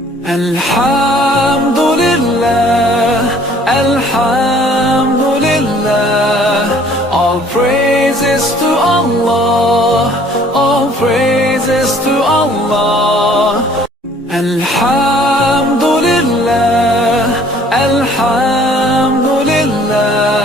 Alhamdulillah, Alhamdulillah, all praises to Allah, all praises to Allah. Alhamdulillah, Alhamdulillah.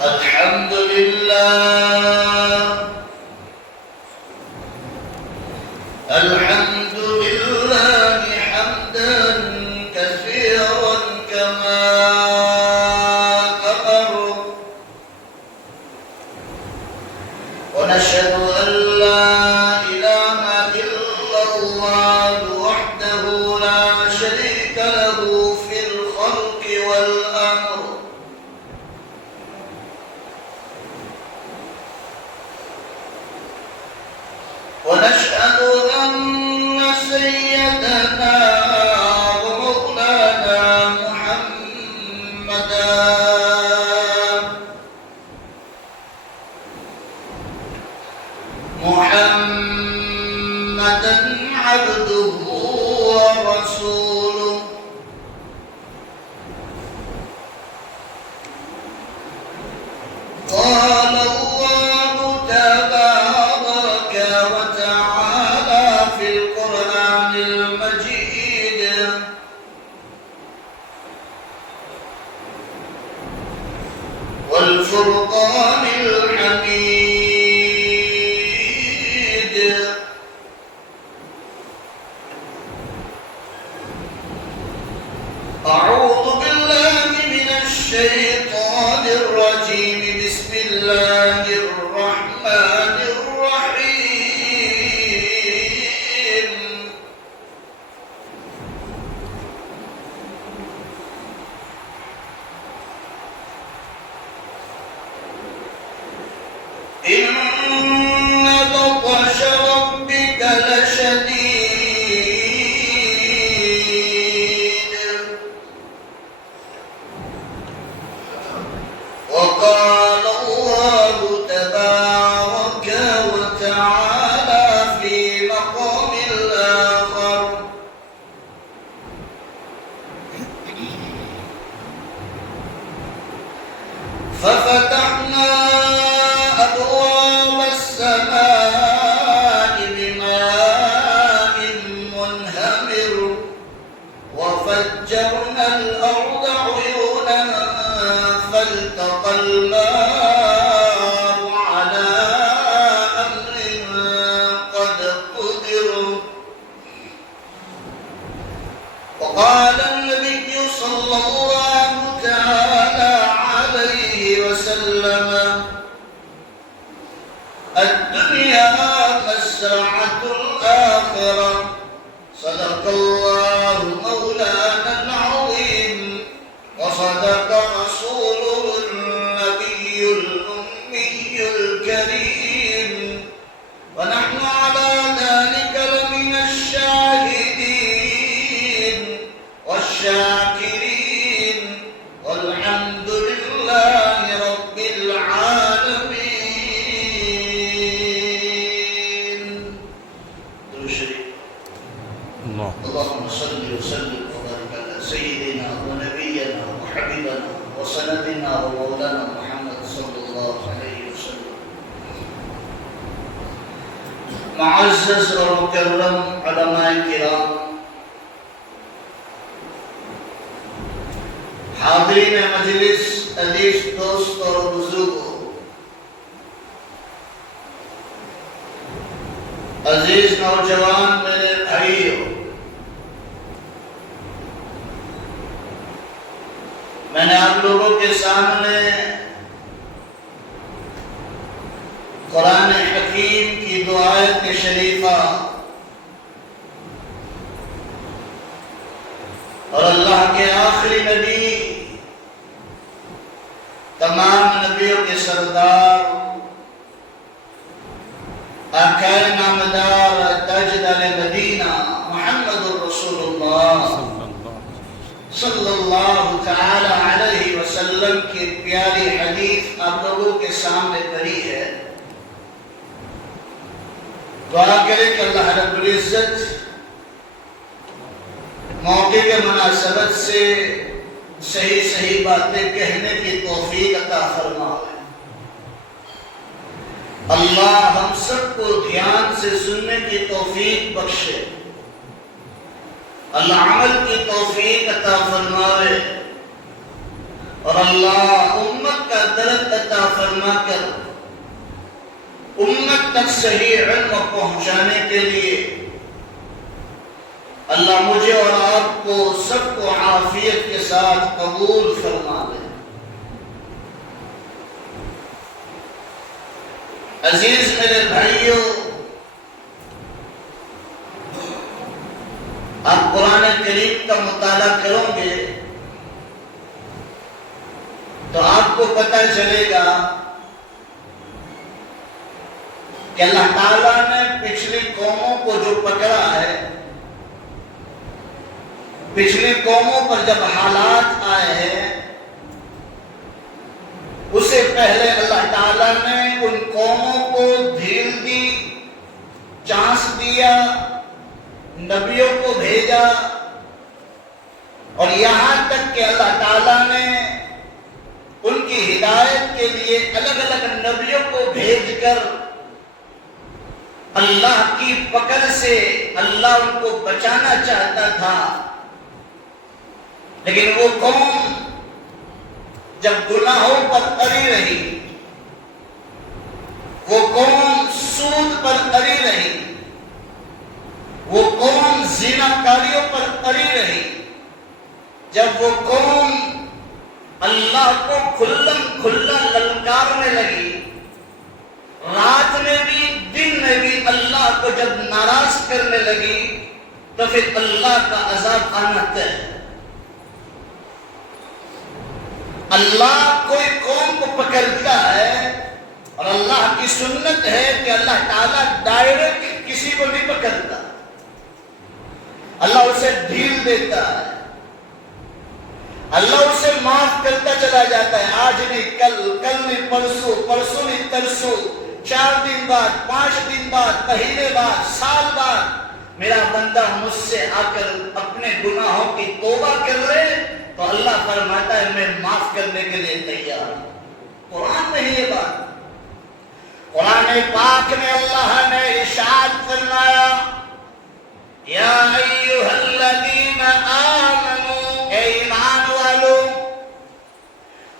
الحمد لله الحمد لله حمدا كثيرا كما أمر ونشهد أن لا إله إلا الله وحده لا شريك له في الخلق والأمر ونشهد أن سيدنا ومولانا محمدا عبده ورسوله قال الله تبارك وتعالى في القرآن المجيد والفرقان الحميد أعوذ بالله من الشيطان الرجيم بسم الله الرحمن الرحيم إن بطش ربك لشديد وقال الله تبارك وتعالى في مقام آخر ففتحنا أبواب السماء بماء منهمر وفجرنا الأرض عيونا فالتقى الماء على أمر قد قدر وقال النبي صلى الله تعالى عليه وسلم الدنيا مزرعة الآخرة صدق الله مولانا العظيم وصدق رسوله النبي الأمي الكريم ونحن على ذلك لمن الشاهدين والشاكرين والحمد لله رب العالمين. اللهم صل وسلم وبارك على سيدنا ونبينا وحبيبنا وسندنا ومولانا محمد صلى الله عليه وسلم. معزز ومكرم علماء کرام، حاضرین مجلس، عزیز دوست اور بزرگوں، عزیز نوجوان میرے بھائیوں، میں نے آپ لوگوں کے سامنے قرآن حکیم کی دو آیت شریفہ اور اللہ کے آخری نبی، تمام نبیوں کے سردار، آقا نامدار تاجدار مدینہ محمد الرسول اللہ صلی اللہ تعالی علیہ وسلم کی پیاری حدیث آپ لوگوں کے سامنے پڑھی ہے۔ دعا کریں کہ اللہ رب العزت موقع کے مناسبت سے صحیح باتیں کہنے کی توفیق عطا فرمائے۔ اللہ ہم سب کو دھیان سے سننے کی توفیق بخشے، اللہ عمل کی توفیق عطا فرمائے، اور اللہ امت کا درد عطا فرما کر امت تک صحیح علم پہنچانے کے لیے اللہ مجھے اور آپ کو سب کو عافیت کے ساتھ قبول فرما دے۔ عزیز میرے بھائیوں، آپ قرآن کریم کا مطالعہ کرو گے تو آپ کو پتہ چلے گا کہ اللہ تعالیٰ نے پچھلی قوموں کو جو پکڑا ہے، پچھلی قوموں پر جب حالات آئے ہیں، اسے پہلے اللہ تعالیٰ نے ان قوموں کو ڈھیل دی، چانس دیا، نبیوں کو بھیجا، اور یہاں تک کہ اللہ تعالیٰ نے ان کی ہدایت کے لیے الگ الگ نبیوں کو بھیج کر اللہ کی پکڑ سے اللہ ان کو بچانا چاہتا تھا، لیکن وہ قوم جب گناہوں پر اڑی رہی، وہ قوم سود پر اڑی رہی، وہ قوم زیناکاریوں پر اڑی رہی، جب وہ قوم اللہ کو کھلم کھلا للکارنے لگی، رات میں بھی دن میں بھی اللہ کو جب ناراض کرنے لگی، تو پھر اللہ کا عذاب آنا طے ہے۔ اللہ کوئی قوم کو پکڑتا ہے، اور اللہ کی سنت ہے کہ اللہ تعالیٰ ڈائریکٹ کسی کو نہیں پکڑتا، اللہ اسے ڈھیل دیتا ہے، اللہ اسے معاف کرتا چلا جاتا ہے۔ آج نہیں کل، کل نہیں پرسوں، پرسوں نہیں ترسوں، 4 دن بعد، 5 دن بعد، مہینے بعد، سال بعد میرا بندہ مجھ سے آ کر اپنے گناہوں کی توبہ کر لے تو اللہ فرماتا ہے میں معاف کرنے کے لیے تیار ہوں۔ قرآن میں ہی یہ بات، قرآن پاک میں اللہ نے ارشاد فرمایا، یا ایھا الذین آمنوا، اے ایمان والو،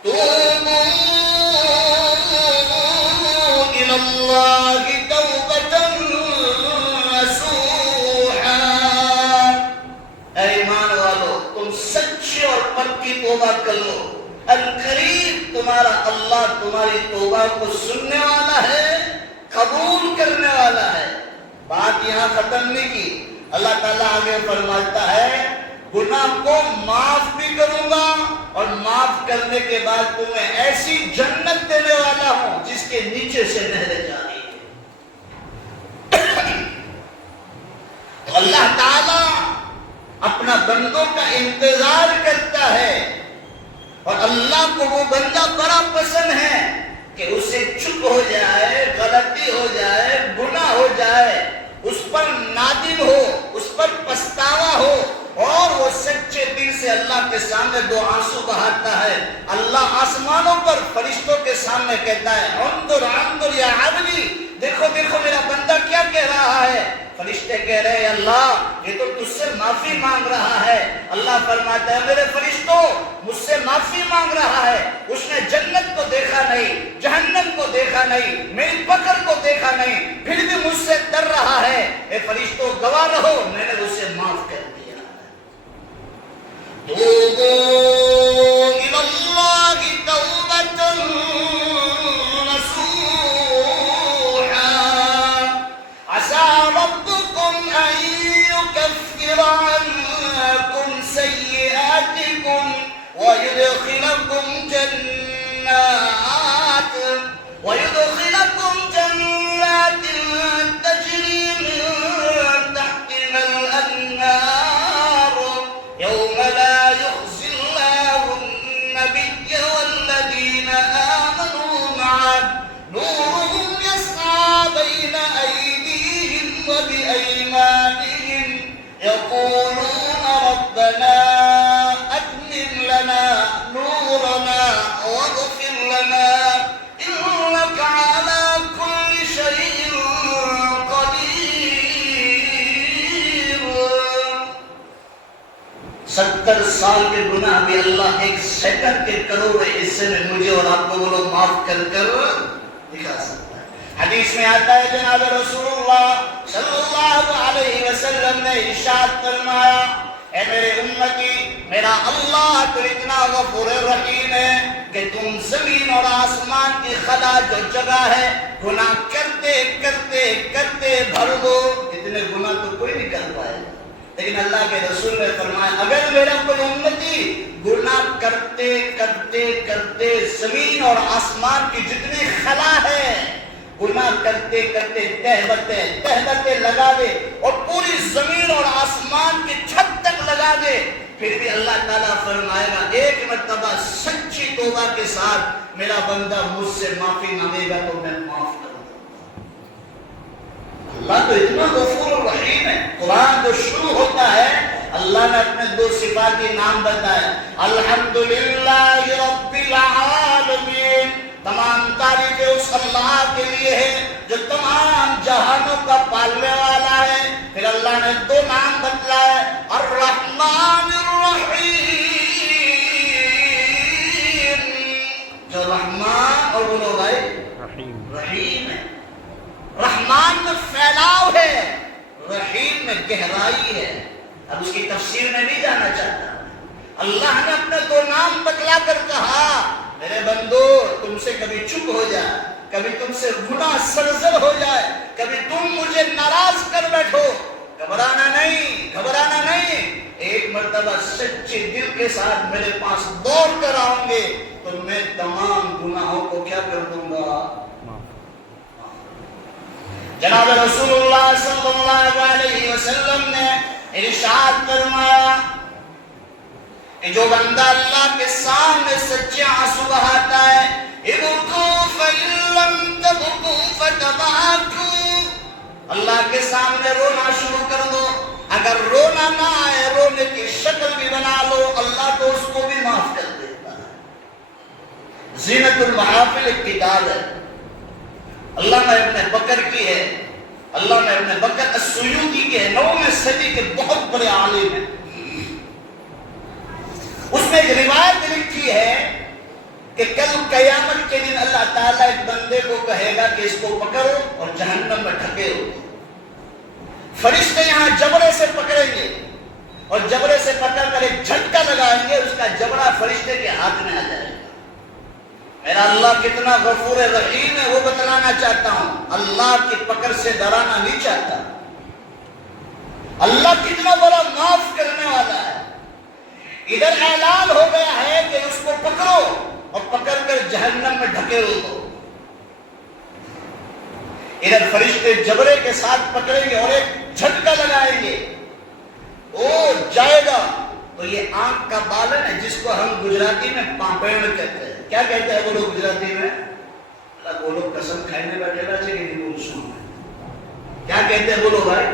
توبوا الی اللہ توبۃ نصوحا، اے ایمان والو تم سچی اور پکی توبہ کر لو، القریب تمہارا اللہ تمہاری توبہ کو سننے والا ہے، قبول کرنے والا ہے۔ بات یہاں ختم نہیں کی، اللہ تعالیٰ آگے فرماتا ہے گناہ کو معاف بھی کروں گا، اور معاف کرنے کے بعد تمہیں ایسی جنت دینے والا ہوں جس کے نیچے سے نہریں جا رہی ہیں۔ تو اللہ تعالیٰ اپنا بندوں کا انتظار کرتا ہے، اور اللہ کو وہ بندہ بڑا پسند ہے کہ اسے چپ ہو جائے، غلطی ہو جائے، گناہ ہو جائے، اس پر نادم ہو، اس پر پچھتاوا ہو، اور وہ سچے دل سے اللہ کے سامنے 2 آنسو بہاتا ہے۔ اللہ آسمانوں پر فرشتوں کے سامنے کہتا ہے انظر انظر یا عبدی، دیکھو دیکھو میرا بندہ کیا کہہ رہا ہے۔ فرشتے کہہ رہے ہیں اللہ یہ تو تجھ سے معافی مانگ رہا ہے۔ اللہ فرماتا ہے میرے فرشتوں مجھ سے معافی مانگ رہا ہے، اس نے جنت کو دیکھا نہیں، جہنم کو دیکھا نہیں، میری پکڑ کو دیکھا نہیں، پھر بھی مجھ سے ڈر رہا ہے۔ اے فرشتوں گواہ رہو میں نے اسے معاف کر دیا۔ توبوا الی اللہ توبۃ نصوحا عسى ربكم ان يكفر عنكم سيئاتكم وَيُدْخِلَكُمْ جَنَّاتٍ تَجْرِي مِن تَحْتِهَا الْأَنْهَارُ يَوْمَ لَا يُخْزِي اللَّهُ النَّبِيَّ وَالَّذِينَ آمَنُوا مَعَهُ نُورُهُمْ يَسْعَىٰ بَيْنَ أَيْدِيهِمْ وَبِأَيْمَانِهِمْ يَقُولُونَ رَبَّنَا أَتْمِمْ لَنَا نُورَنَا وَاغْفِرْ لَنَا إِنَّكَ عَلَىٰ كُلِّ شَيْءٍ قَدِيرٌ۔ 70 سال کے گناہ بھی اللہ ایک سیکنڈ کے کروڑ حصے میں مجھے اور آپ کو وہ لوگ معاف کر دکھا سکتا ہے۔ حدیث میں آتا ہے جناب رسول اللہ صلی اللہ علیہ وسلم نے ارشاد فرمایا، اے میرے امتی، میرا اللہ تو اتنا غفور رحیم ہے کہ تم زمین اور آسمان کی خلا جو جگہ ہے گناہ کرتے کرتے کرتے بھر دو۔ اتنے گناہ تو کوئی نہیں کر پائے، لیکن اللہ کے رسول نے فرمایا اگر میرا کوئی امتی گناہ کرتے کرتے کرتے زمین اور آسمان کی جتنی خلا ہے گناہ کرتے کرتے تہبتے لگا دے اور پوری زمین اور آسمان کی چھت تک لگا دے، پھر بھی اللہ تعالیٰ فرمائے گا ایک مرتبہ سچی توبہ کے ساتھ میرا بندہ مجھ سے معافی مانگے گا تو میں معاف کروں گا۔ اللہ تو اتنا غفور الرحیم ہے۔ قرآن جو شروع ہوتا ہے اللہ نے اپنے 2 صفاتی نام بتائے، الحمدللہ رب العالمین، تمام تعریفیں اس اللہ کے لیے ہے جو تمام جہانوں کا پالنے والا ہے۔ پھر اللہ نے 2 نام بتلائے، الرحمن الرحیم، جو رحمان اور بولو بھائی رحیم ہے۔ رحمان میں پھیلاؤ ہے، رحیم میں گہرائی ہے۔ اب اس کی تفسیر میں نہیں جانا چاہتا۔ اللہ نے اپنے 2 نام بتلا کر کہا میرے بندو تم سے کبھی چپ ہو جائے، کبھی تم سے گناہ سرزر ہو جائے، کبھی تم مجھے ناراض کر بیٹھو، گھبرانا نہیں، ایک مرتبہ سچے دل کے ساتھ میرے پاس دوڑ کر آؤں گے تو میں تمام گناہوں کو کیا کر دوں گا؟ جناب رسول اللہ صلی اللہ علیہ وسلم نے ارشاد فرمایا کہ جو بندہ اللہ کے سامنے سچے آنسو بہاتا ہے، ابکوا فإن لم تبکوا فتباکوا، اللہ کے سامنے رونا شروع کر دو، اگر رونا نہ آئے رونے کی شکل بھی بنا لو، اللہ تو اس کو بھی معاف کر دیتا ہے۔ زینت المحافل ایک کتاب ہے، علامہ ابن بکر کی ہے، علامہ ابن بکر السیوطی کی ہے، 9ویں صدی کے بہت بڑے عالم ہیں۔ اس میں ایک روایت لکھی ہے کہ کل قیامت کے دن اللہ تعالیٰ ایک بندے کو کہے گا کہ اس کو پکڑو اور جہنم میں ڈھکیلو۔ فرشتے یہاں جبڑے سے پکڑیں گے اور جبڑے سے پکڑ کر ایک جھٹکا لگائیں گے، اس کا جبڑا فرشتے کے ہاتھ میں آ جائے گا۔ میرا اللہ کتنا غفور رحیم ہے وہ بتلانا چاہتا ہوں، اللہ کی پکڑ سے ڈرانا نہیں چاہتا۔ اللہ کتنا بڑا معاف کرنے والا ہے۔ ادھر اعلان ہو گیا ہے کہ اس کو پکڑو اور پکڑ کر جہنم میں ڈھکیلو دو، ادھر فرشتے جبرے کے ساتھ پکڑیں گے اور ایک جھٹکا لگائیں گے، وہ جائے گا۔ تو یہ آنکھ کا بالن ہے جس کو ہم گجراتی میں پاپڑ کہتے ہیں۔ کیا کہتے ہیں وہ لوگ گجراتی میں؟ وہ لوگ قسم کھانے بیٹھے گا چاہیے کیا کہتے ہیں بولو بھائی؟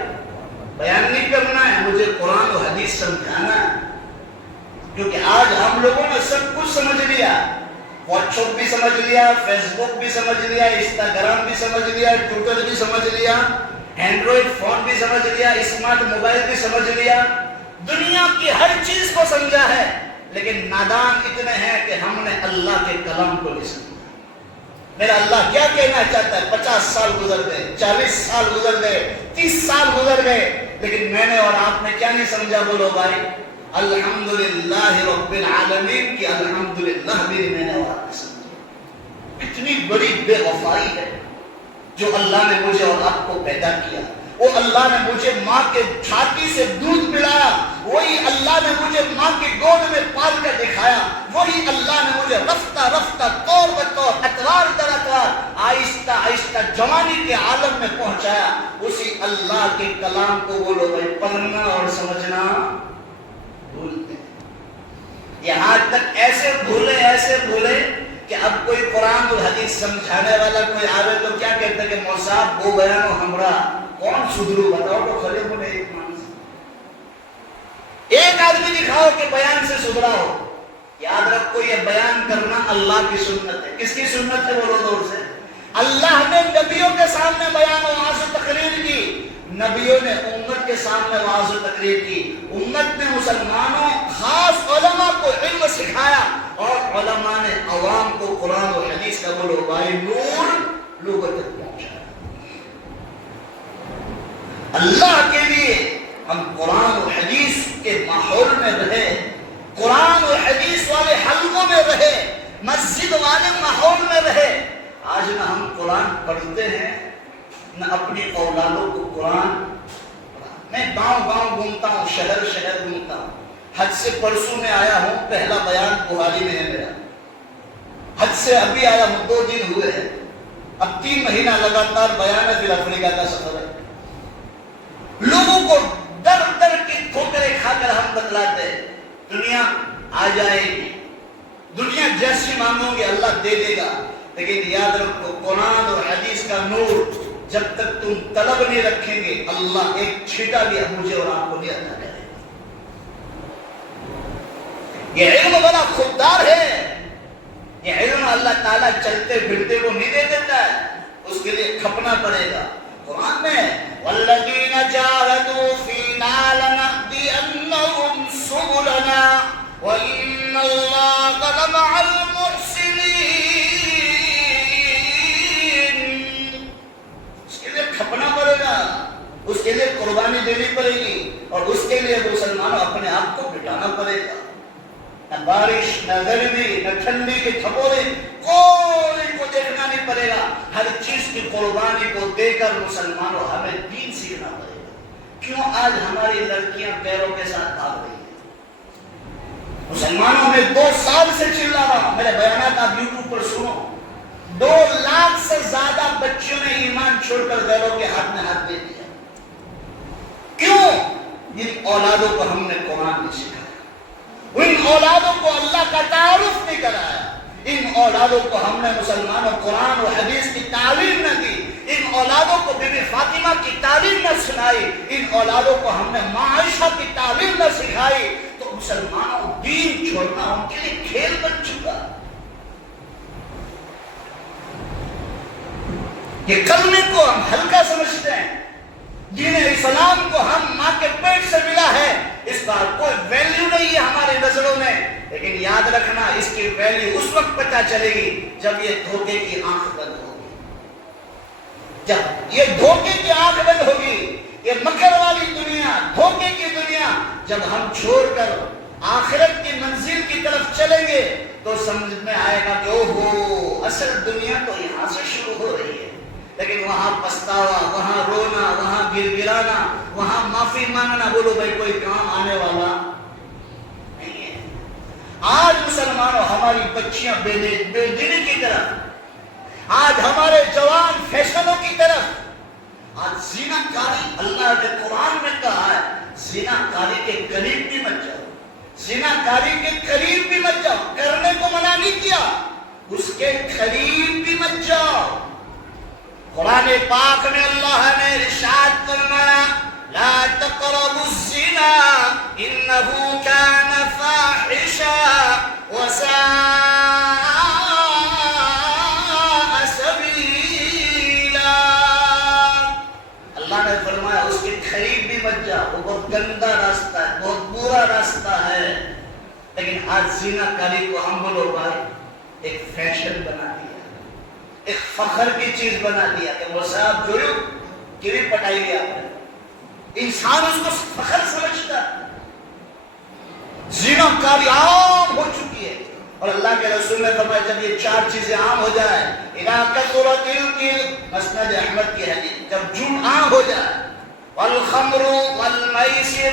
بیان نہیں کرنا ہے، مجھے قرآن و حدیث سمجھانا ہے، کیونکہ آج ہم لوگوں نے سب کچھ سمجھ لیا، واٹس ایپ بھی سمجھ لیا، فیس بک بھی سمجھ لیا، انسٹاگرام بھی سمجھ لیا، ٹویٹر بھی سمجھ لیا، اینڈرائڈ فون بھی سمجھ لیا، اسمارٹ موبائل بھی سمجھ لیا، دنیا کی ہر چیز کو سمجھا ہے، لیکن نادان اتنے ہیں کہ ہم نے اللہ کے کلام کو نہیں سمجھا۔ میرا اللہ کیا کہنا چاہتا ہے؟ 50 سال گزر گئے، 40 سال گزر گئے، 30 سال گزر گئے، لیکن میں نے اور آپ نے کیا نہیں سمجھا؟ بولو بھائی، الحمدللہ رب العالمین کی الحمدللہ بھی میں نے اور آپ نے سمجھا۔ کتنی بڑی بے وفائی ہے جو اللہ نے مجھے اور آپ کو پیدا کیا۔ وہ اللہ نے مجھے ماں کے چھاتی سے دودھ پلایا، وہ وہی اللہ نے مجھے ماں کی گود میں پال کر دکھایا، وہی اللہ نے مجھے رفتہ رفتہ طور بطور اتوار در اتوار آہستہ آہستہ جوانی کے عالم میں پہنچایا، اسی اللہ کے کلام کو وہ لوگ پڑھنا اور سمجھنا بھولتے ہیں۔ یہاں تک ایسے بھولے کہ اب کوئی قرآن اور حدیث سمجھانے والا کوئی آوے تو کیا کہتا ہے کہ موصاف وہ بیانو ہمرا کون سدھرو بتاؤ تو کھلے بولے ایک مانس ایک آدمی دکھاؤ کہ بیان سے سدھرا ہو۔ یاد رکھو یہ بیان کرنا اللہ کی سنت ہے۔ کس کی سنت ہے؟ بولو دور سے۔ اللہ نے نبیوں کے سامنے بیان و وعظ و تقریر کی، نبیوں نے امت کے سامنے وعظ و تقریر کی، امت نے مسلمانوں خاص علماء کو علم سکھایا اور علماء نے عوام کو قرآن و حدیث کا بولو بھائی نور لوگوں تک پہنچایا۔ اللہ کے لیے ہم قرآن و حدیث کے ماحول میں رہے، قرآن و حدیث والے حلقوں میں رہے، مسجد والے ماحول میں رہے۔ آج نہ ہم قرآن پڑھتے ہیں نہ اپنی اولادوں کو قرآن۔ میں گاؤں گاؤں گھومتا ہوں، شہر شہر گھومتا ہوں، حج سے پرسوں میں آیا ہوں، پہلا بیان بخاری میں ہے میرا، حج سے ابھی آیا ہوں، 2 دن ہوئے ہیں، اب 3 مہینہ لگاتار بیان ہے، پھر افریقہ کا سفر ہے۔ لوگوں کو در در کی ٹھوکریں کھا کر ہم بتلاتے ہیں دنیا آ جائے گی، دنیا جیسی مانگو گے اللہ دے دے گا، لیکن یاد رکھو قرآن اور حدیث کا نور جب تک تم طلب نہیں رکھیں گے اللہ ایک چھیٹا بھی مجھے اور آپ کو نہیں عطا کرے گا۔ یہ علم بڑا خوددار ہے، یہ علم اللہ تعالیٰ چلتے پھرتے کو نہیں دے دیتا ہے، اس کے لیے کھپنا پڑے گا۔ قرآن میں وَالَّذِينَ جَاهَدُوا فِينَا لَنَهْدِيَنَّهُمْ سُبُلَنَا وَإِنَّ اللَّهَ لَمَعَ الْمُحْسِنِينَ۔ اس کے لیے کھپنا پڑے گا، اس کے لیے قربانی دینی پڑے گی، اور اس کے لیے مسلمانوں اپنے آپ کو بٹانا پڑے گا۔ نہ بارش، نہ گرمی، نہ ٹھنڈی کے تھپوڑے، کوئی کو دیکھنا نہیں پڑے گا، ہر چیز کی قربانی کو دے کر مسلمانوں ہمیں دین سیکھنا پڑے گا۔ کیوں آج ہماری لڑکیاں پیروں کے ساتھ بھاگ رہی ہیں؟ مسلمانوں میں 2 سال سے چلا رہا ہوں، میرے بیانات آپ یوٹیوب پر سنو، 2 لاکھ سے زیادہ بچیوں نے ایمان چھوڑ کر غیروں کے ہاتھ میں ہاتھ دے دیا۔ کیوں؟ ان اولادوں کو ہم نے قرآن نہیں سکھایا، ان اولادوں کو اللہ کا تعارف نہیں کرایا، ان اولادوں کو ہم نے مسلمانوں قرآن و حدیث کی تعلیم نہ دی، ان اولادوں کو بی بی فاطمہ کی تعلیم نہ سنائی، ان اولادوں کو ہم نے ماں عائشہ کی تعلیم نہ سکھائی، تو مسلمانوں دین چھوڑنا ان کے لیے کھیل بن چکا۔ یہ کلمے کو ہم ہلکا سمجھتے ہیں، دین اسلام کو ہم ماں کے پیٹ سے ملا ہے، اس کا کوئی ویلیو نہیں ہے ہماری نظروں میں، لیکن یاد رکھنا اس کی ویلیو اس وقت پتہ چلے گی جب یہ دھوکے کی آنکھ بند ہوگی، جب یہ دھوکے کی آنکھ بند ہوگی، یہ مکر والی دنیا، دھوکے کی دنیا جب ہم چھوڑ کر آخرت کی منزل کی طرف چلیں گے تو سمجھ میں آئے گا کہ اوہو اصل دنیا تو یہاں سے شروع ہو رہی ہے، لیکن وہاں پچھتاوا، وہاں رونا، وہاں گر گرانا، وہاں معافی مانگنا، بولو بھائی کوئی کام آنے والا نہیں ہے۔ آج مسلمانوں ہماری بچیاں بے دینی کی طرف، آج ہمارے جوان فیشنوں کی طرف، آج زنا کاری، اللہ نے قرآن میں کہا ہے زنا کاری کے قریب بھی مت جاؤ، زنا کاری کے قریب بھی مت جاؤ، کرنے کو منع نہیں کیا، اس کے قریب بھی مت جاؤ۔ قرآن پاک میں اللہ نے ارشاد فرمایا لا تقربوا الزنا انه كان فاحشا وساء سبیلا۔ اللہ نے فرمایا اس کے قریب بھی مت جا، وہ بہت گندا راستہ ہے، بہت برا راستہ ہے، لیکن آج زنا کاری کو ہم بولو بھائی ایک فیشن بنا دیا، ایک فخر کی چیز بنا دیا کہ وہ صاحب جو کیوی پٹائی گیا آپ نے، انسان اس کو فخر سمجھتا، زنا کاری عام ہو چکی ہے، اور اللہ کے رسول نے فرمایا جب یہ 4 چیزیں عام ہو جائے، اذا کثرت الکذب، مسند احمد کی حدیث، جب جھوٹ عام ہو جائے، والخمر والمیسر،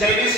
JDC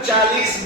40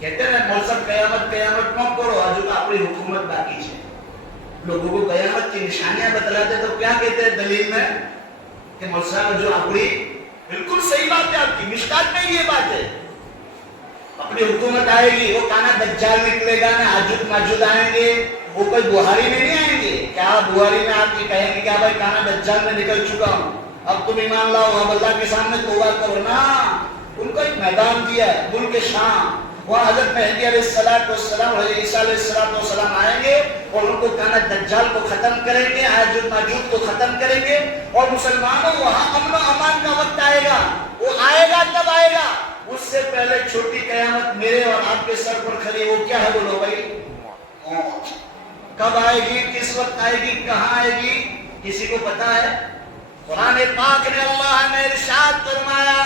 کہتے ہیں مولوی صاحب قیامت نہ کرو آج تو اپنی حکومت باقی ہے. لوگوں کو قیامت کی نشانیاں بتلاتے تو کیا کہتے ہیں دلیل میں کہ مولوی صاحب جو اپنی بالکل صحیح بات ہے آپ کی مشکات میں یہ بات ہے اپنی حکومت آئے گی وہ کانا دجال نکلے گا نا حاجت ماجد آئیں گے وہ کوئی بہاری میں نہیں آئیں گے کیا بہاری میں آپ کی کہیں گے کیا بھائی کانا دجال میں نکل چکا ہوں اب تم ایمان لاؤ اب اللہ کے سامنے توبہ کرو نا. ان کو ایک میدان دیا ہے ملک شام وہاں حضرت مہدی علیہ السلام حضرت عیسیٰ علیہ السلام آئیں گے اور ان کو کانا دجال کو ختم کریں گے حاجت ماجد کو ختم کریں گے اور مسلمانوں وہاں امن و امان کا وقت آئے گا. وہ آئے گا تب آئے گا اس سے پہلے چھوٹی قیامت میرے اور آپ کے سر پر کھڑی وہ کیا ہے بولو بھائی موت. کب آئے گی کس وقت آئے گی کہاں آئے گی کسی کو پتا ہے؟ قرآن پاک نے اللہ نے ارشاد فرمایا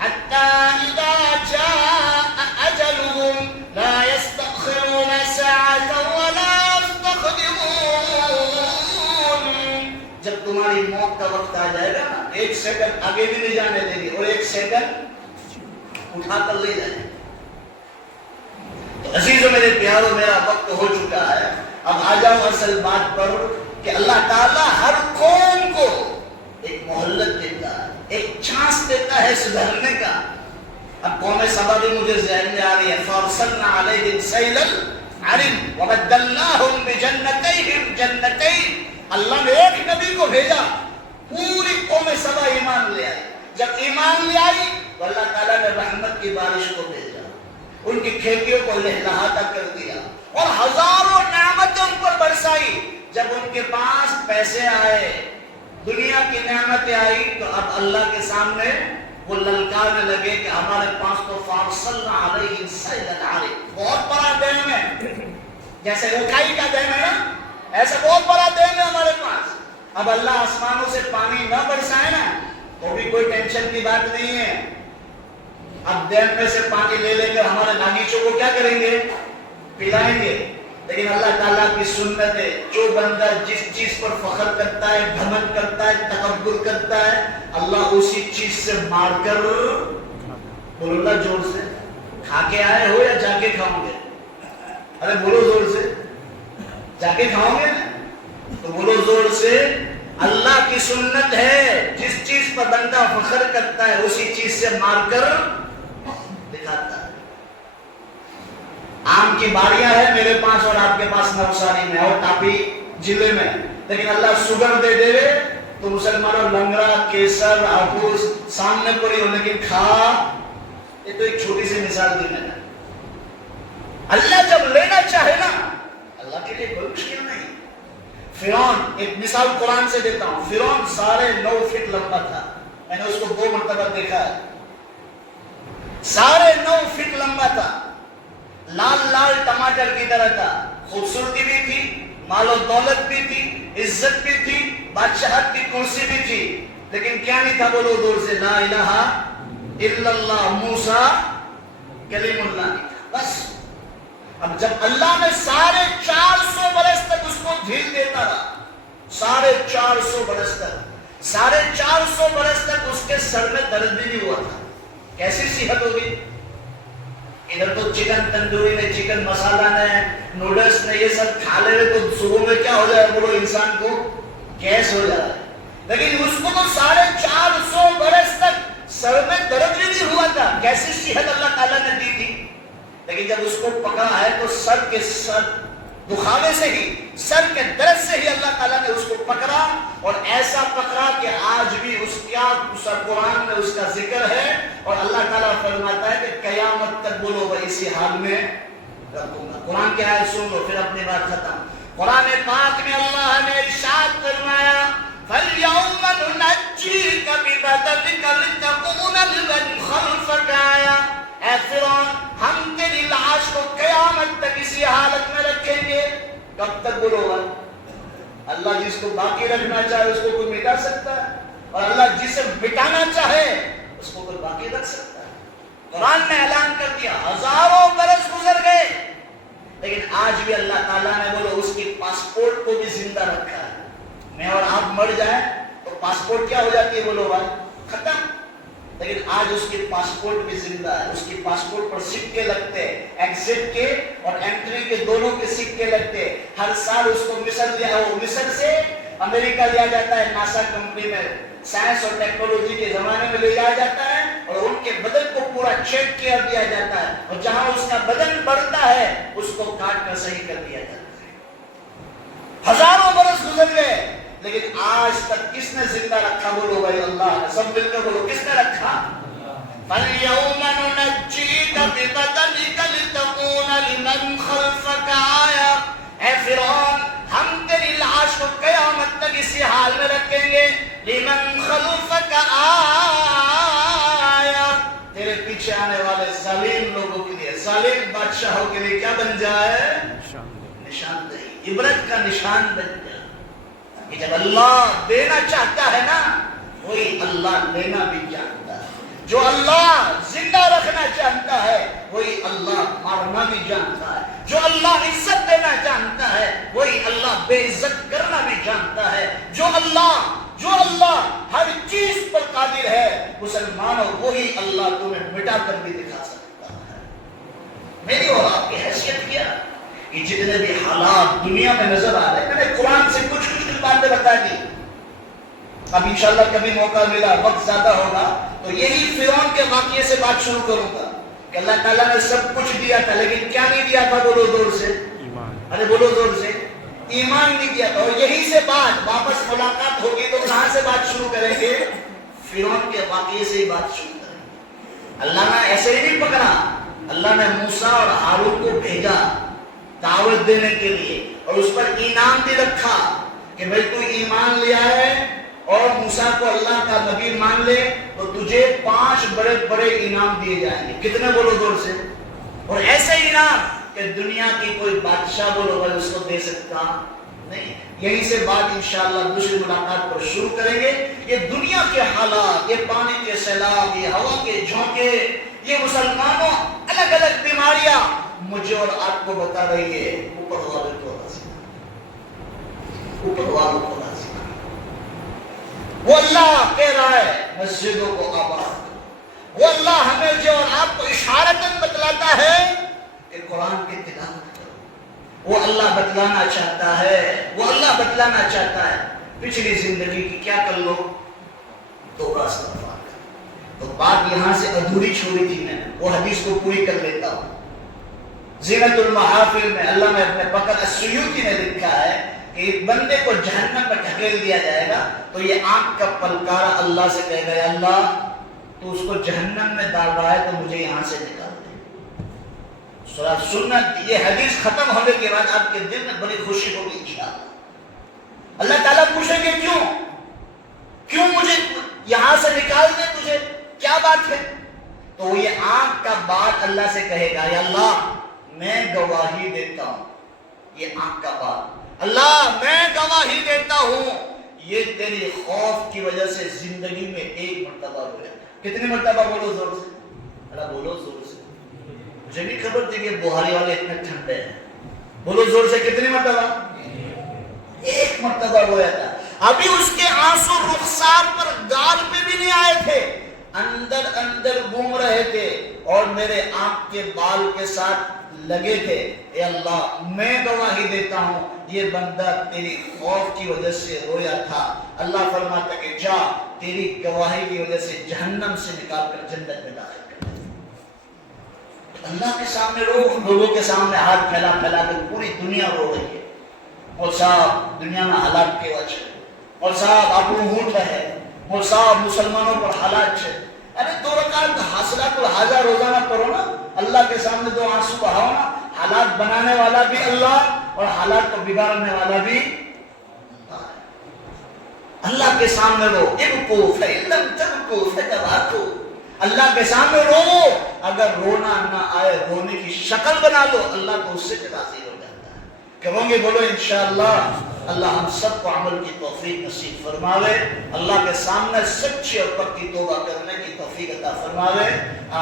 حتی اذا جاء اجلهم لا يستأخرون ساعة ولا يستقدمون. جب تمہاری موت کا وقت آ جائے گا نا ایک سیکنڈ آگے بھی نہیں جانے دیں گے اور ایک سیکنڈ اٹھا کر لے جائیں. تو عزیزو میرے پیارو میرا وقت ہو چکا ہے اب آ جاؤ اصل بات پر کہ اللہ تعالیٰ ہر قوم کو ایک مہلت دیتا ہے ایک چانس دیتا ہے سدھرنے کا. اب قوم سبا بھی مجھے ذہن میں آ رہی ہے فارسلنا علیہم سیل العرم وبدلناہم بجنتیہم جنتین. اللہ نے ایک نبی کو بھیجا پوری قوم سبا ایمان لے آئی. جب ایمان لے آئی تو اللہ تعالیٰ نے رحمت کی بارش کو بھیجا ان کی کھیتیوں کو لہلہاتا کر دیا اور ہزاروں نعمتیں ان پر برسائی. جب ان کے پاس پیسے آئے دنیا کی نعمتیں آئی تو اب اللہ کے سامنے وہ للکارنے لگے کہ ہمارے پاس تو فارسلنا علیہم سیل العرم بہت بڑا دین ہے جیسے اٹھائی کا دین ہے نا ایسا بہت بڑا دین ہے ہمارے پاس. اب اللہ آسمانوں سے پانی نہ برسائے نا تو بھی کوئی ٹینشن کی بات نہیں ہے. اب ڈیم میں سے پانی لے لے کر ہمارے باغیچوں کو کیا کریں گے پلائیں گے. لیکن اللہ تعالیٰ کی سنت ہے جو بندہ جس چیز پر فخر کرتا ہے گھمنڈ کرتا ہے تکبر کرتا ہے اللہ اسی چیز سے مار کر بولو اللہ زور سے کھا کے آئے ہو یا جا کے کھاؤ گے ارے بولو زور سے جا کے کھاؤ گے تو بولو زور سے اللہ کی سنت ہے جس چیز پر بندہ فخر کرتا ہے اسی چیز سے مار کر دکھاتا ہے. آم کی باڑیاں ہیں میرے پاس اور آپ کے پاس نوساری میں اور ٹاپی ضلع میں لیکن اللہ شوگر دے دے تو مسلمانوں لنگڑا کیسر ہاپوس سامنے پڑی ہو لیکن کھا. یہ تو ایک چھوٹی سی مثال دی میں نے. اللہ جب لینا چاہے نا اللہ کے لیے کوئی مشکل نہیں. فرعون ایک مثال قرآن سے دیتا ہوں. فرعون 9.5 فٹ لمبا تھا میں نے اس کو 2 مرتبہ دیکھا ہے. 9.5 فٹ لمبا تھا لال لال ٹماٹر کی طرح تھا. خوبصورتی بھی تھی مال و دولت بھی تھی عزت بھی تھی بادشاہت کی کرسی بھی تھی لیکن کیا نہیں تھا بولو دور سے لا الہ الا اللہ موسیٰ کلیم اللہ نہیں تھا بس. اب جب اللہ نے 450 برس تک اس کو ڈھیل دیتا رہا 450 برس تک 450 برس تک اس کے سر میں درد بھی نہیں ہوا تھا. کیسی صحت ہوگی. ادھر تو چکن تندوری نے چکن مسالہ نے نوڈلز نے یہ سب کھا لے تو صبح میں کیا ہو جائے بولو انسان کو گیس ہو جائے. لیکن اس کو تو 450 برس تک سر میں درد بھی نہیں ہوا تھا. کیسی صحت اللہ تعالیٰ نے دی تھی. لیکن جب اس کو پکڑا ہے تو سر کے دکھاوے سے ہی سر کے درد سے ہی اللہ تعالیٰ نے اس کو پکڑا اور ایسا پکڑا کہ آج بھی اس کا قرآن میں اس کا ذکر ہے اور اللہ تعالیٰ فرماتا ہے کہ قیامت تک بولو وہ اسی حال میں رکھوں گا. قرآن کی آیت سن لو پھر اپنی بات ختم. قرآن پاک میں اللہ نے ارشاد فرمایا فَالْيَوْمَ نُنَجِّيكَ بِبَدَنِكَ لِتَكُونَ لِمَنْ خَلْفَكَ آيَةً. اے فرعون ہم تیری لاش کو قیامت تک اسی حالت میں رکھیں گے. کب تک بولو گا. اللہ جس کو باقی رکھنا چاہے اس کو کوئی مٹا سکتا ہے اور اللہ جسے مٹانا چاہے اس کو کوئی باقی رکھ سکتا ہے. قرآن نے اعلان کر دیا ہزاروں برس گزر گئے لیکن آج بھی اللہ تعالیٰ نے بولو اس کی پاسپورٹ کو بھی زندہ رکھا ہے. میں اور آپ مر جائیں تو پاسپورٹ کیا ہو جاتی ہے بولو بھائی ختم. لیکن آج اس کی پاسپورٹ بھی زندہ ہے. اس کی پاسپورٹ پر سکے لگتے ہیں ایگزٹ کے اور انٹری کے دونوں کے سکے لگتے. ہر سال اس کو مصر سے امریکہ لیا جاتا ہے, ناسا کمپنی میں سائنس اور ٹیکنالوجی کے زمانے میں لے جایا جاتا ہے اور ان کے بدن کو پورا چیک کیا دیا جاتا ہے, اور جہاں اس کا بدن بڑھتا ہے اس کو کاٹ کر صحیح کر دیا جاتا ہے. ہزاروں برس گزر گئے لیکن آج تک کس نے زندہ رکھا؟ بولو بھائی اللہ نے. سب مل کر بولو کس نے رکھا؟ فَالْيَوْمَ نُنَجِّيكَ بِبَدَنِكَ لِتَكُونَ لِمَنْ خَلْفَكَ آیَةً. اے فرعون, ہم تیری لاش کو قیامت تک اسی حال میں رکھیں گے. لِمَنْ خَلْفَكَ آیَةً, تیرے پیچھے آنے والے ظالم لوگوں کے لیے, ظالم بادشاہوں کے لیے کیا بن جائے؟ نشاندہی, عبرت کا نشان بن جائے. کہ جب اللہ دینا چاہتا ہے نا, وہی اللہ لینا بھی جانتا ہے. جو اللہ زندہ رکھنا چاہتا ہے وہی اللہ مارنا بھی جانتا ہے. جو اللہ عزت دینا چاہتا ہے وہی اللہ بے عزت کرنا بھی جانتا ہے. جو اللہ ہر چیز پر قادر ہے, مسلمانوں وہی اللہ تمہیں مٹا کر بھی دکھا سکتا ہے. میری اور آپ کی حیثیت کیا کہ جتنے بھی حالات دنیا میں نظر آ رہے ہیں, میں نے قرآن سے کچھ باتیں بتا دی. اب انشاءاللہ کبھی موقع ملا, وقت زیادہ ہوگا تو یہی فرعون کے واقعے سے بات شروع کروں گا کہ اللہ تعالیٰ نے سب کچھ دیا تھا لیکن کیا نہیں دیا تھا؟ بولو زور سے, ارے بولو زور سے, ایمان نہیں دیا تھا. اور یہی سے بات واپس ملاقات ہوگی تو کہاں سے بات شروع کریں گے؟ فرعون کے واقعے سے ہی بات شروع کریں گے. اللہ نے ایسے ہی نہیں پکڑا, اللہ نے موسیٰ اور ہارون کو بھیجا دعوت دینے کے لیے اور اس پر انعام بھی رکھا کہ بھئی تو ایمان لے آئے اور موسیٰ کو اللہ کا نبی مان لے تو تجھے 5 بڑے بڑے انعام دیے جائیں گے. کتنے؟ بولو زور سے. اور ایسے انعام کہ دنیا کی کوئی بادشاہ بولو بھائی اس کو دے سکتا نہیں. یہیں سے بات انشاءاللہ دوسری ملاقات پر شروع کریں گے. یہ دنیا کے حالات, یہ پانی کے سیلاب, یہ ہوا کے جھونکے, یہ مسلمانوں الگ الگ بیماریاں مجھے اور آپ کو بتا رہی ہے اوپر والے کو راضی, اوپر والوں کو راضی. وہ اللہ کہہ رہا ہے مسجدوں کو آباد. وہ اللہ ہمیں جو اور آپ کو اشارتاً بتلاتا ہے کہ قرآن کی تلاوت کرو. وہ اللہ بتلانا چاہتا ہے, وہ اللہ بتلانا چاہتا ہے. پچھلی زندگی کی کیا کر لو, توبہ استغفار. تو بات یہاں سے ادھوری چھوڑی تھی میں, وہ حدیث کو پوری کر لیتا ہوں. زینت المحافل میں علامہ ابن بکر السیوطی نے لکھا ہے کہ ایک بندے کو جہنم میں ڈھکیل دیا جائے گا تو یہ آنکھ کا پلکارا اللہ سے کہے گا, اللہ تو اس کو جہنم میں ڈال رہا ہے تو مجھے یہاں سے نکال دے. سنت یہ حدیث ختم ہونے کے بعد آپ کے دل میں بڑی خوشی ہوگی انشاءاللہ. اللہ تعالیٰ پوچھیں گے کیوں مجھے یہاں سے نکال دے, تجھے کیا بات ہے؟ تو یہ آنکھ کا بات اللہ سے کہے گا, یا اللہ میں گواہی دیتا ہوں, یہ آنکھ کا بات, اللہ میں گواہی دیتا ہوں یہ تیری خوف کی وجہ سے زندگی میں 1 مرتبہ ہوا. کتنی مرتبہ؟ بولو زور سے, اللہ بولو زور سے. مجھے بھی خبر تھی کہ بخاری والے اتنے ٹھنڈے ہیں. بولو زور سے, کتنی مرتبہ؟ 1 مرتبہ ہوا تھا. ابھی اس کے آنسو رخسار پر گال پہ بھی نہیں آئے تھے, اندر گھوم رہے تھے اور میرے آنکھ کے بال کے ساتھ لگے تھے. اے اللہ میں گواہی دیتا ہوں یہ بندہ تیری خوف کی وجہ سے رویا تھا. اللہ فرماتا کہ جا تیری گواہی کی وجہ سے جہنم سے نکال کر جنت میں داخل کر. اللہ کے سامنے رو, لوگوں کے سامنے ہاتھ پھیلا پھیلا کر پوری دنیا رو رہی ہے. اور صاحب دنیا میں حالات کے وجہ, اور صاحب آپ اونٹ رہے, اور صاحب مسلمانوں پر حالات چھے. ارے 2 رکعت حاصلات الحاجہ روزانہ پڑھو نا, اللہ کے سامنے 2 آنسو بہاؤ نا. حالات بنانے والا بھی اللہ اور حالات کو بگاڑنے والا بھی اللہ. اللہ کے سامنے رو, ابکو فَإِن لَمْ تَبْكُوا فَتَبَاكُوا. اللہ کے سامنے رو, اگر رونا نہ آئے رونے کی شکل بنا لو, اللہ کو اس سے راضی ہو جاتا ہے. کہوں گے بولو انشاءاللہ. اللہ ہم سب کو عمل کی توفیق نصیب فرماوے. اللہ کے سامنے سچی اور پکی توبہ کرنے کی توفیق عطا فرماوے.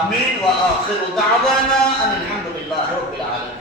آمین. وآخر دعوانا ان الحمدللہ رب العالمین.